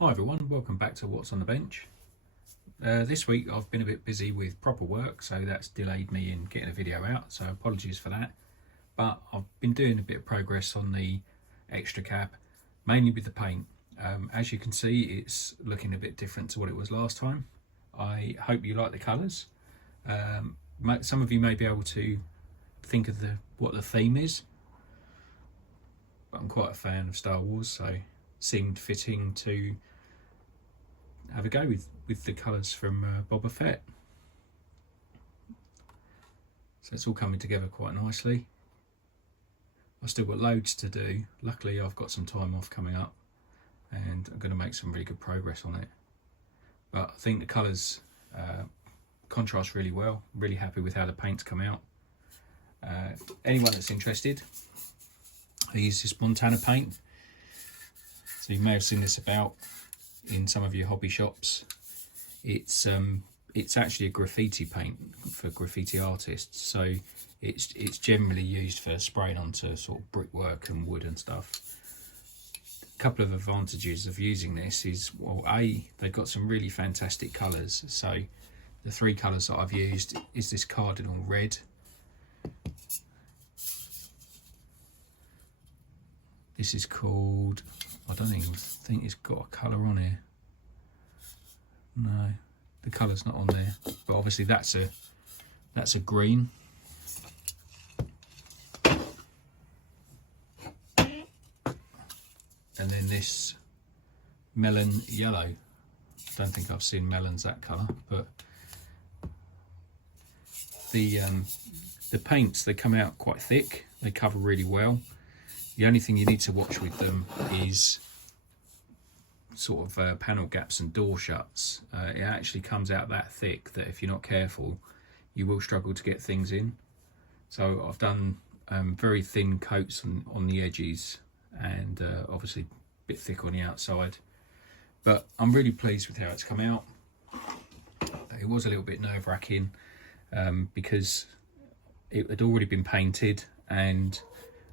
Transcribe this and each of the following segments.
Hi everyone, welcome back to What's on the Bench. This week I've been a bit busy with proper work, so that's delayed me in getting a video out, so apologies for that. But I've been doing a bit of progress on the extra cap, mainly with the paint. As you can see, it's looking a bit different to what it was last time. I hope you like the colours. Some of you may be able to think of what the theme is, but I'm quite a fan of Star Wars, so it seemed fitting to have a go with the colours from Boba Fett. So it's all coming together quite nicely. I've still got loads to do. Luckily I've got some time off coming up and I'm going to make some really good progress on it. But I think the colours contrast really well. Really happy with how the paint's come out. Anyone that's interested, I use this Montana paint. So you may have seen this about in some of your hobby shops. It's actually a graffiti paint for graffiti artists, so it's generally used for spraying onto sort of brickwork and wood and stuff. A couple of advantages of using this is, well, they've got some really fantastic colours. So the three colours that I've used is this cardinal red, this is called, I don't even think it's got a colour on here. No, the colour's not on there. But obviously that's a green. And then this melon yellow. Don't think I've seen melons that colour, but the paints, they come out quite thick. They cover really well. The only thing you need to watch with them is sort of panel gaps and door shuts. It actually comes out that thick that if you're not careful, you will struggle to get things in. So I've done very thin coats on the edges and obviously a bit thick on the outside. But I'm really pleased with how it's come out. It was a little bit nerve-wracking because it had already been painted and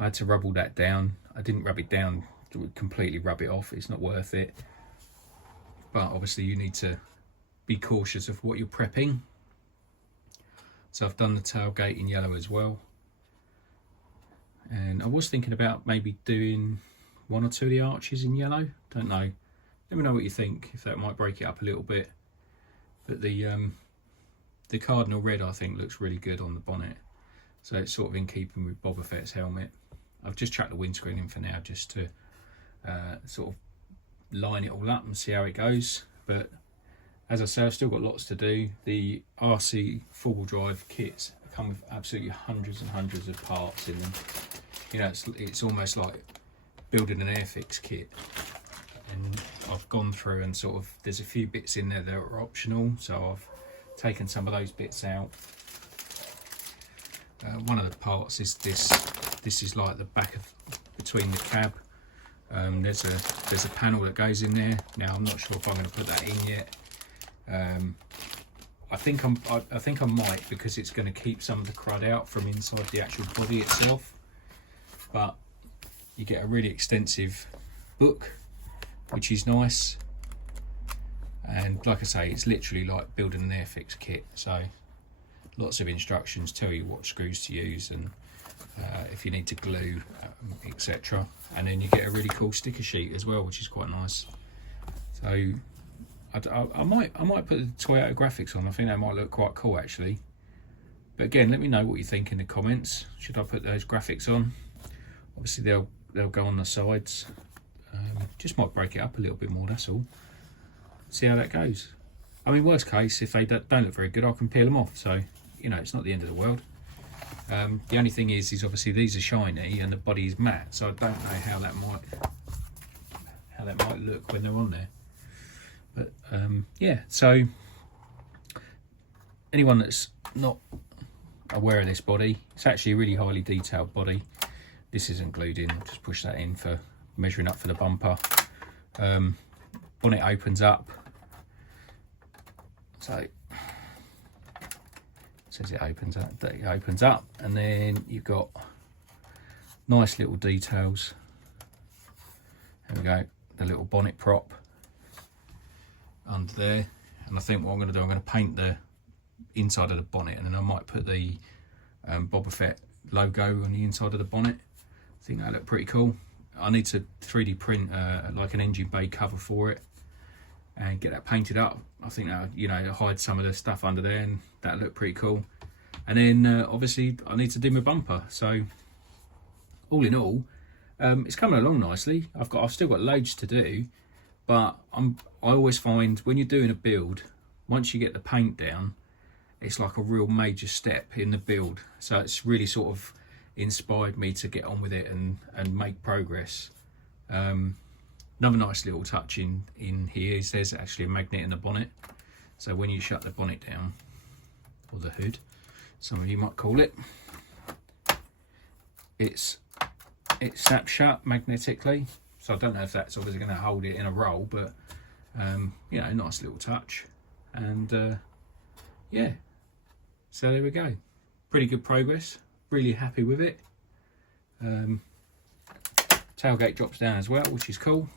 I had to rub all that down. I didn't rub it down to completely rub it off, it's not worth it. But obviously you need to be cautious of what you're prepping. So I've done the tailgate in yellow as well. And I was thinking about maybe doing one or two of the arches in yellow, don't know. Let me know what you think, if that might break it up a little bit. But the cardinal red I think looks really good on the bonnet. So it's sort of in keeping with Boba Fett's helmet. I've just chucked the windscreen in for now just to sort of line it all up and see how it goes. But as I say, I've still got lots to do. The RC4WD kits come with absolutely hundreds and hundreds of parts in them. You know, it's almost like building an Airfix kit. And I've gone through and sort of, there's a few bits in there that are optional, so I've taken some of those bits out. One of the parts is this. This is like the back of between the cab. There's a panel that goes in there. Now I'm not sure if I'm going to put that in yet. I think I might, because it's going to keep some of the crud out from inside the actual body itself. But you get a really extensive book, which is nice. And like I say, it's literally like building an Airfix kit. So lots of instructions, tell you what screws to use and if you need to glue, etc. And then you get a really cool sticker sheet as well, which is quite nice. So I might put the Toyota graphics on. I think that might look quite cool actually. But again, let me know what you think in the comments. Should I put those graphics on? Obviously they'll go on the sides. Just might break it up a little bit more, that's all. See how that goes. I mean, worst case, if they don't look very good, I can peel them off. So, you know, it's not the end of the world. The only thing is obviously these are shiny and the body is matte, so I don't know how that might look when they're on there. But yeah, so anyone that's not aware of this body, it's actually a really highly detailed body. This isn't glued in, I'll just push that in for measuring up for the bumper. Bonnet opens up, so it says it opens up, and then you've got nice little details. There we go, the little bonnet prop. under there, and I think what I'm going to do, I'm going to paint the inside of the bonnet, and then I might put the Boba Fett logo on the inside of the bonnet. I think that'll look pretty cool. I need to 3D print like an engine bay cover for it and get that painted up. I think that, you know, hide some of the stuff under there, and that'll look pretty cool. And then obviously I need to do my bumper. So all in all, it's coming along nicely. I've still got loads to do, but I always find when you're doing a build, once you get the paint down, it's like a real major step in the build. So it's really sort of inspired me to get on with it and make progress. Another nice little touch in here is there's actually a magnet in the bonnet. So when you shut the bonnet down, or the hood, some of you might call it, it snaps shut magnetically. So I don't know if that's obviously going to hold it in a roll, but you know, nice little touch. And yeah, so there we go. Pretty good progress. Really happy with it. Tailgate drops down as well, which is cool.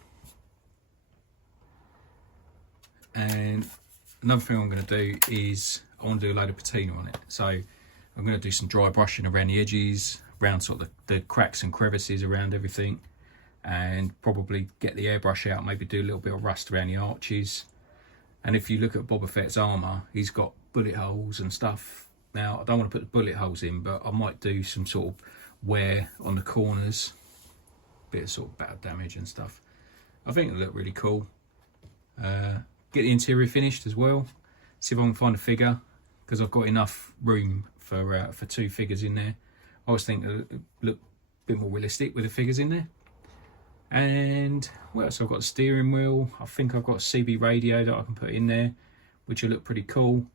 And another thing I'm going to do is I want to do a load of patina on it. So I'm going to do some dry brushing around the edges, around sort of the cracks and crevices around everything, and probably get the airbrush out, maybe do a little bit of rust around the arches. And if you look at Boba Fett's armour, he's got bullet holes and stuff. Now, I don't want to put the bullet holes in, but I might do some sort of wear on the corners, bit of sort of battle damage and stuff. I think it'll look really cool. Get the interior finished as well. See if I can find a figure, because I've got enough room for 2 figures in there. I always think it'll look a bit more realistic with the figures in there. And what else? I've got a steering wheel. I think I've got a CB radio that I can put in there, which will look pretty cool.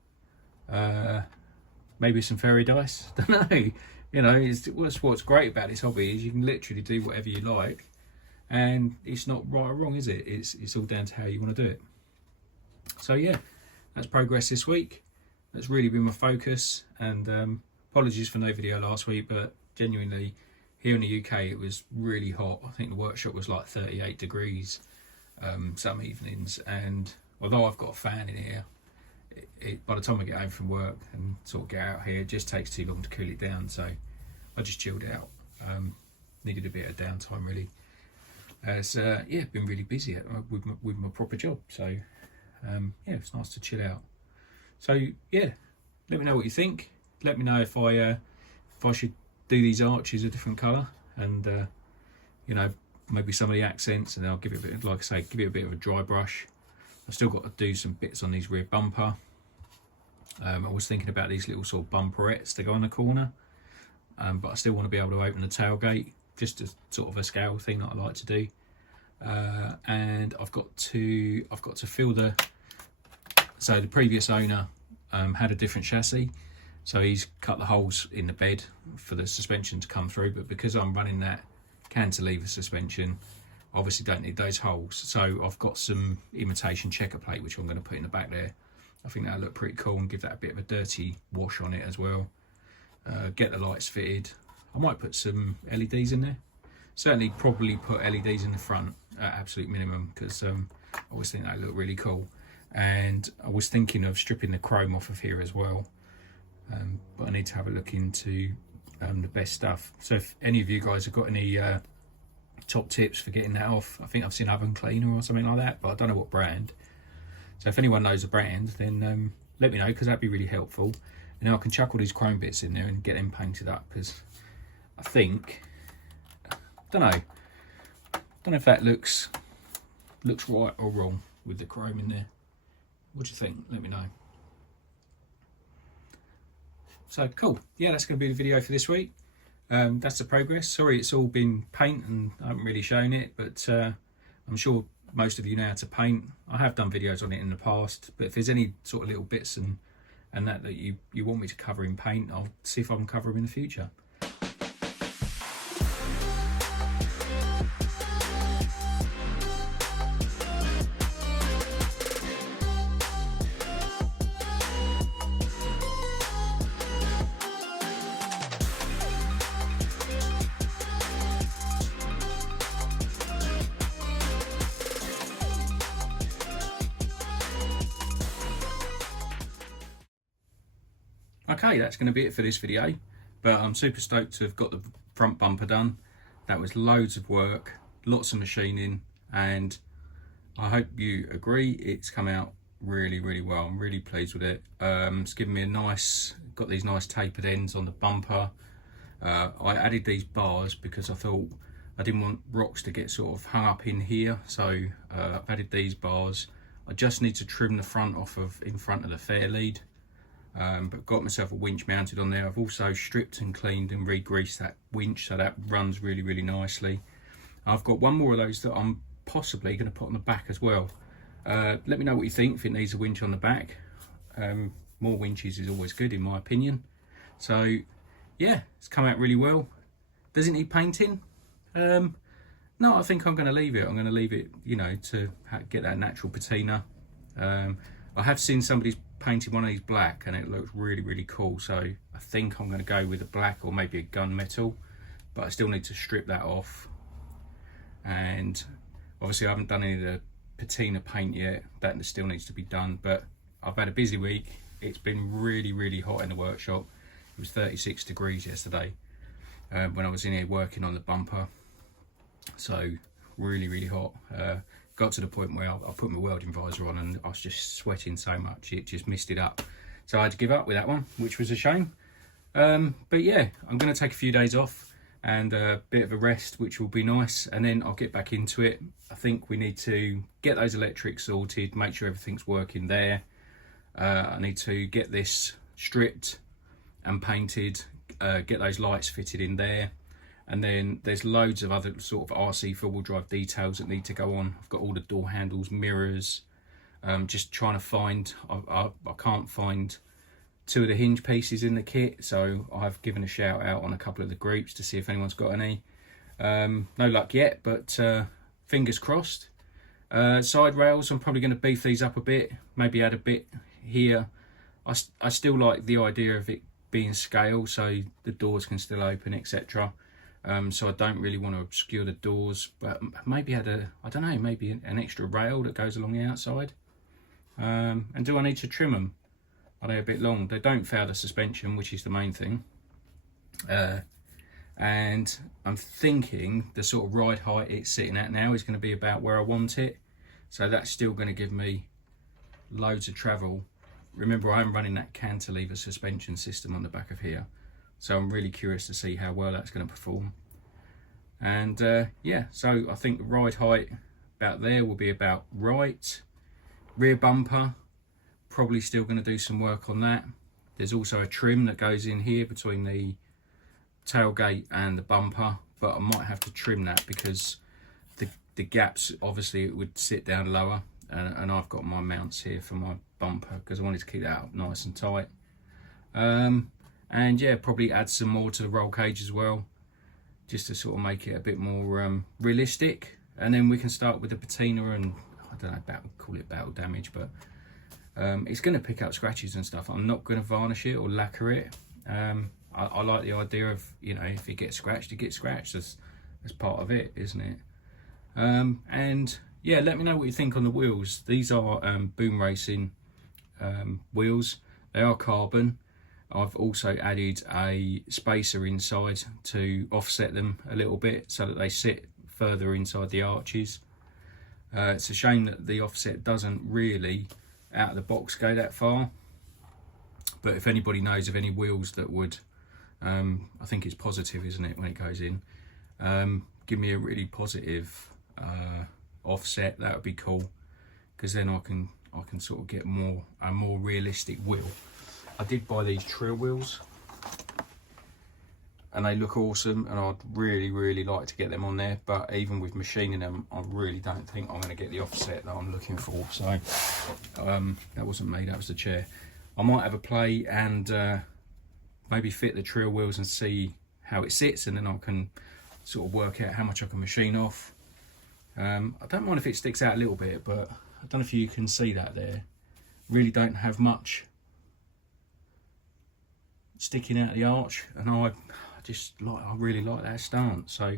Maybe some fairy dice. Don't know. You know, what's great about this hobby is you can literally do whatever you like, and it's not right or wrong, is it? It's all down to how you want to do it. So yeah, that's progress this week. That's really been my focus. And apologies for no video last week, but genuinely, here in the UK it was really hot. I think the workshop was like 38 degrees some evenings, and although I've got a fan in here, by the time I get home from work and sort of get out here, it just takes too long to cool it down. So I just chilled out. Needed a bit of downtime really. Yeah, been really busy with my proper job. So yeah, it's nice to chill out. So yeah, let me know what you think. Let me know if I should do these arches a different colour, and you know, maybe some of the accents, and then I'll give it a bit, like I say, give it a bit of a dry brush. I've still got to do some bits on these rear bumper. I was thinking about these little sort of bumperettes to go on the corner, but I still want to be able to open the tailgate, just a sort of a scale thing that I like to do. And I've got to fill the. So the previous owner had a different chassis, so he's cut the holes in the bed for the suspension to come through. But because I'm running that cantilever suspension, obviously don't need those holes. So I've got some imitation checker plate which I'm going to put in the back there. I think that'll look pretty cool and give that a bit of a dirty wash on it as well. Get the lights fitted. I might put some LEDs in there. Certainly probably put LEDs in the front at absolute minimum, because I always think that look really cool. And I was thinking of stripping the chrome off of here as well, but I need to have a look into the best stuff. So if any of you guys have got any top tips for getting that off, I think I've seen Oven Cleaner or something like that, but I don't know what brand. So if anyone knows the brand, then let me know, because that'd be really helpful. And then I can chuck all these chrome bits in there and get them painted up, because I think, don't know if that looks right or wrong with the chrome in there. What do you think? Let me know. So cool. Yeah, that's going to be the video for this week. That's the progress. Sorry it's all been paint and I haven't really shown it, but I'm sure most of you know how to paint. I have done videos on it in the past, but if there's any sort of little bits and that you want me to cover in paint, I'll see if I can cover them in the future. Okay, that's going to be it for this video, but I'm super stoked to have got the front bumper done. That was loads of work, lots of machining, and I hope you agree it's come out really well. I'm really pleased with it. It's given me a nice, got these nice tapered ends on the bumper. I added these bars because I thought I didn't want rocks to get sort of hung up in here, so I've added these bars. I just need to trim the front off of in front of the fair lead, but got myself a winch mounted on there. I've also stripped and cleaned and re-greased that winch so that runs really nicely. I've got one more of those that I'm possibly going to put on the back as well. Let me know what you think, if it needs a winch on the back. More winches is always good in my opinion. So yeah, it's come out really well. Does it need painting? No, I think I'm going to leave it. I'm going to leave it, you know, to get that natural patina. I have seen somebody's painted one of these black and it looks really cool, so I think I'm going to go with a black or maybe a gunmetal, but I still need to strip that off. And obviously I haven't done any of the patina paint yet, that still needs to be done. But I've had a busy week. It's been really hot in the workshop. It was 36 degrees yesterday when I was in here working on the bumper, so really hot. Got to the point where I put my welding visor on and I was just sweating so much it just misted up, so I had to give up with that one, which was a shame. But yeah, I'm going to take a few days off and a bit of a rest, which will be nice, and then I'll get back into it. I think we need to get those electrics sorted, make sure everything's working there. I need to get this stripped and painted, get those lights fitted in there, and then there's loads of other sort of RC4WD drive details that need to go on. I've got all the door handles, mirrors, just trying to find, I can't find two of the hinge pieces in the kit, so I've given a shout out on a couple of the groups to see if anyone's got any. No luck yet, but fingers crossed. Side rails, I'm probably going to beef these up a bit, maybe add a bit here. I still like the idea of it being scale so the doors can still open, etc. So I don't really want to obscure the doors, but maybe add a, I don't know, maybe an extra rail that goes along the outside. And do I need to trim them? Are they a bit long? They don't fail the suspension, which is the main thing. And I'm thinking the sort of ride height it's sitting at now is going to be about where I want it, so that's still going to give me loads of travel. Remember, I'm running that cantilever suspension system on the back of here, so I'm really curious to see how well that's going to perform. And yeah, so I think the ride height about there will be about right. Rear bumper, probably still going to do some work on that. There's also a trim that goes in here between the tailgate and the bumper, but I might have to trim that because the gaps, obviously it would sit down lower, and I've got my mounts here for my bumper because I wanted to keep that up nice and tight. And yeah, probably add some more to the roll cage as well, just to sort of make it a bit more realistic, and then we can start with the patina and I don't know, call it battle damage, but it's going to pick up scratches and stuff. I'm not going to varnish it or lacquer it. I like the idea of, you know, if it gets scratched, it gets scratched. That's part of it, isn't it? And yeah, let me know what you think on the wheels. These are Boom Racing wheels. They are carbon. I've also added a spacer inside to offset them a little bit so that they sit further inside the arches. It's a shame that the offset doesn't really out of the box go that far, but if anybody knows of any wheels that would, I think it's positive, isn't it, when it goes in, give me a really positive offset, that would be cool, because then I can sort of get a more realistic wheel. I did buy these trail wheels and they look awesome, and I'd really like to get them on there, but even with machining them, I really don't think I'm going to get the offset that I'm looking for. So that wasn't me, that was the chair. I might have a play and maybe fit the trail wheels and see how it sits, and then I can sort of work out how much I can machine off. I don't mind if it sticks out a little bit, but I don't know if you can see that there. Really don't have much sticking out of the arch, and I really like that stance. So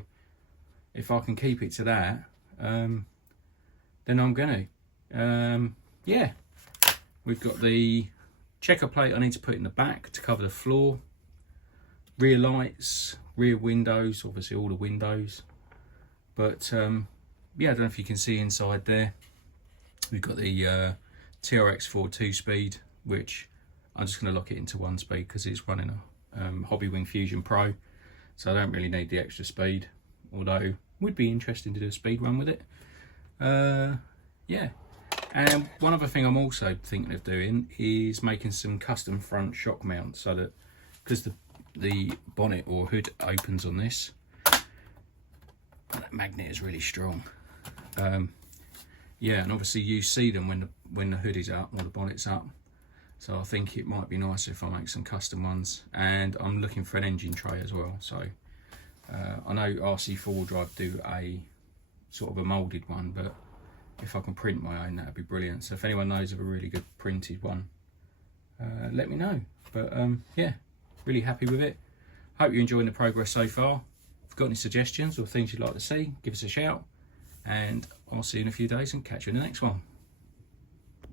if I can keep it to that, then I'm gonna. Yeah, we've got the Checker plate I need to put in the back to cover the floor. Rear lights, rear windows, obviously all the windows. But yeah, I don't know if you can see inside there. We've got the TRX4 2-speed, which I'm just going to lock it into 1 speed because it's running a Hobbywing Fusion Pro, so I don't really need the extra speed, although would be interesting to do a speed run with it. Yeah, and one other thing I'm also thinking of doing is making some custom front shock mounts, so that because the bonnet or hood opens on this, that magnet is really strong. Yeah, and obviously you see them when the hood is up or the bonnet's up, so I think it might be nice if I make some custom ones. And I'm looking for an engine tray as well, so I know RC4WD do a sort of a moulded one, but if I can print my own, that'd be brilliant. So if anyone knows of a really good printed one, let me know. But yeah, really happy with it. Hope you're enjoying the progress so far. If you've got any suggestions or things you'd like to see, give us a shout, and I'll see you in a few days and catch you in the next one.